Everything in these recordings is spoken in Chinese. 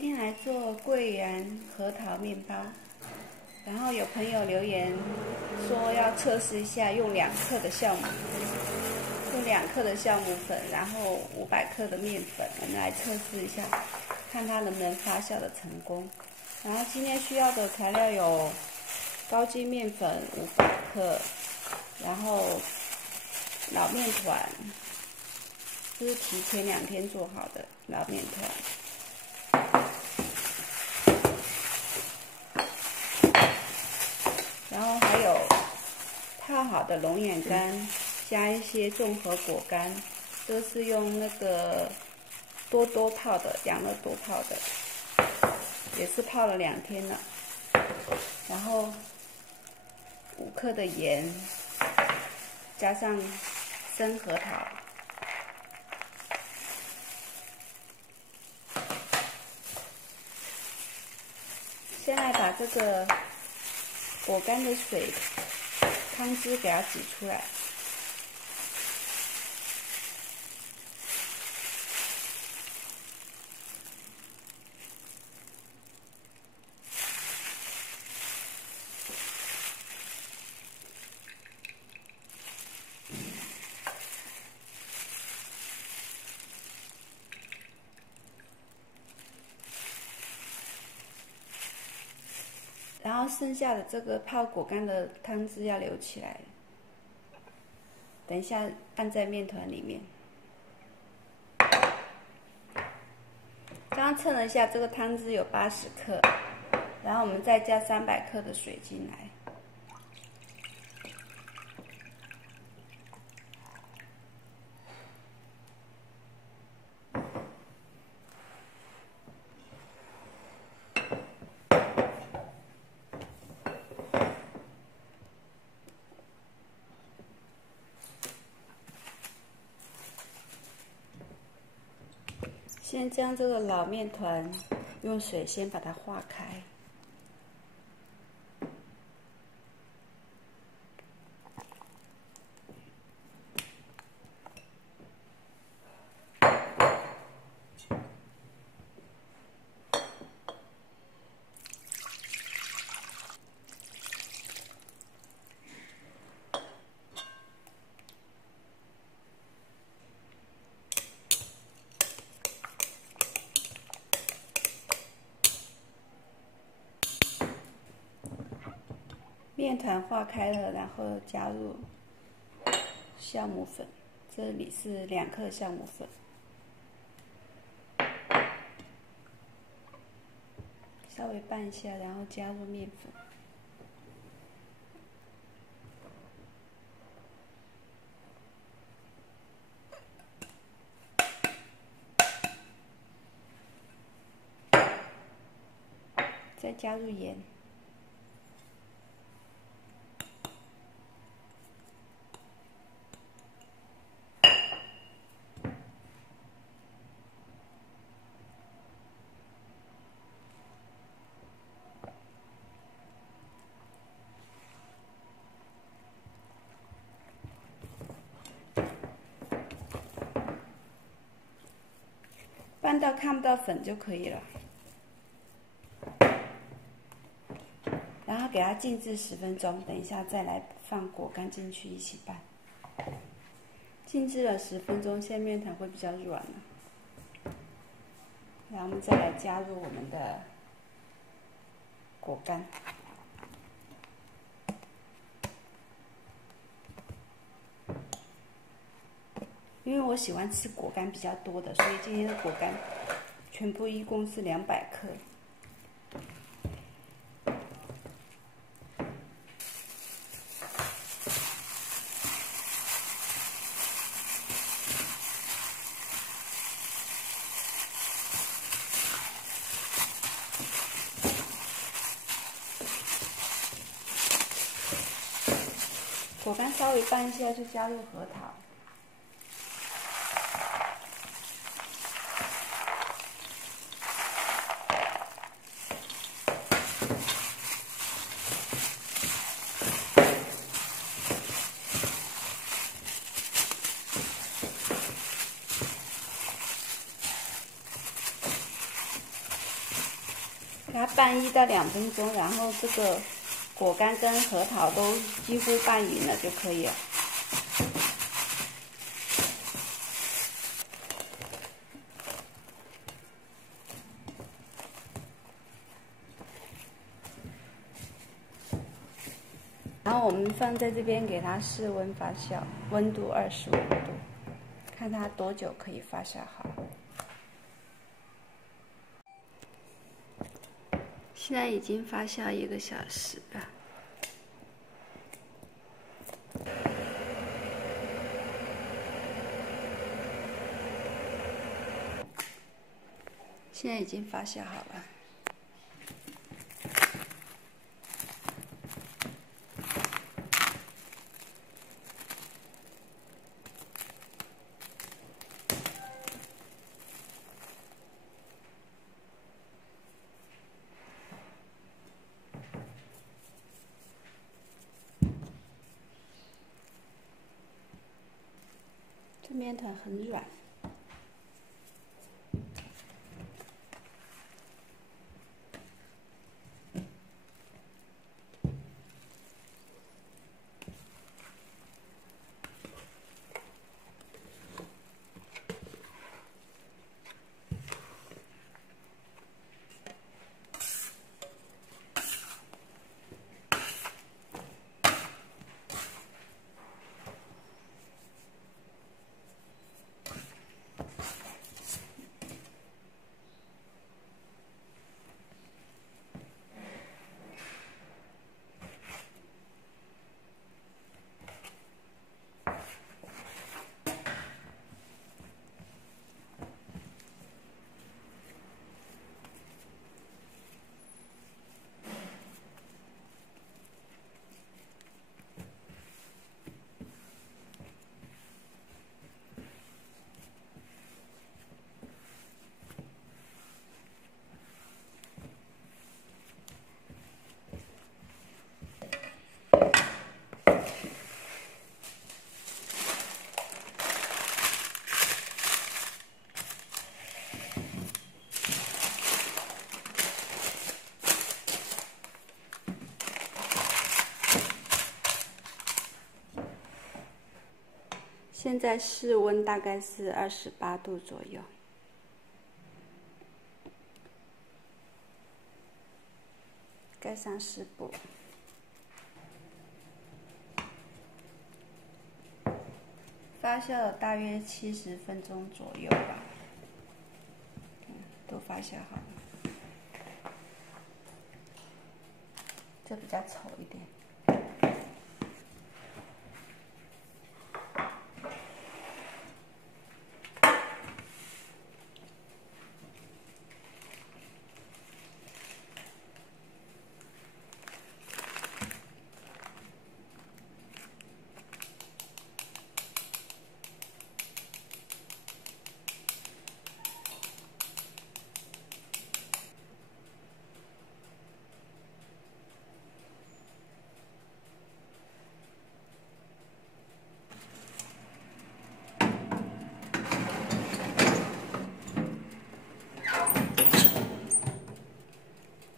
天来做桂圆核桃面包，然后有朋友留言说要测试一下用2克的酵母，粉，然后500克的面粉，我们来测试一下，看它能不能发酵的成功。然后今天需要的材料有高筋面粉500克，然后老面团，这是提前2天做好的老面团。然后还有泡好的龙眼干，加一些综合果干，这是用那个多多泡的，养乐多泡的，也是泡了2天了。然后5克的盐，加上生核桃。现在把这个果干的水汤汁给它挤出来，然后剩下的这个泡果干的汤汁要留起来，等一下按在面团里面。刚刚称了一下，这个汤汁有80克，然后我们再加300克的水进来。先将这个老面团用水先把它化开，面团化开了，然后加入酵母粉，这里是2克酵母粉，稍微拌一下，然后加入面粉，再加入盐。拌到看不到粉就可以了，然后给它静置10分钟，等一下再来放果干进去一起拌。静置了10分钟，现在面团会比较软了，然后我们再来加入我们的果干。因为我喜欢吃果干比较多的，所以今天的果干全部一共是200克。果干稍微拌一下，就加入核桃。拌1到2分钟，然后这个果干跟核桃都几乎拌匀了就可以了。然后我们放在这边给它室温发酵，温度25度，看它多久可以发酵好。现在已经发酵1个小时了。现在已经发酵好了。这面团很软。现在室温大概是28度左右。盖上湿布。发酵了大约70分钟左右吧。都发酵好了。这比较稠一点。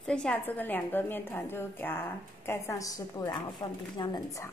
剩下这个2个面团就给它盖上湿布，然后放冰箱冷藏。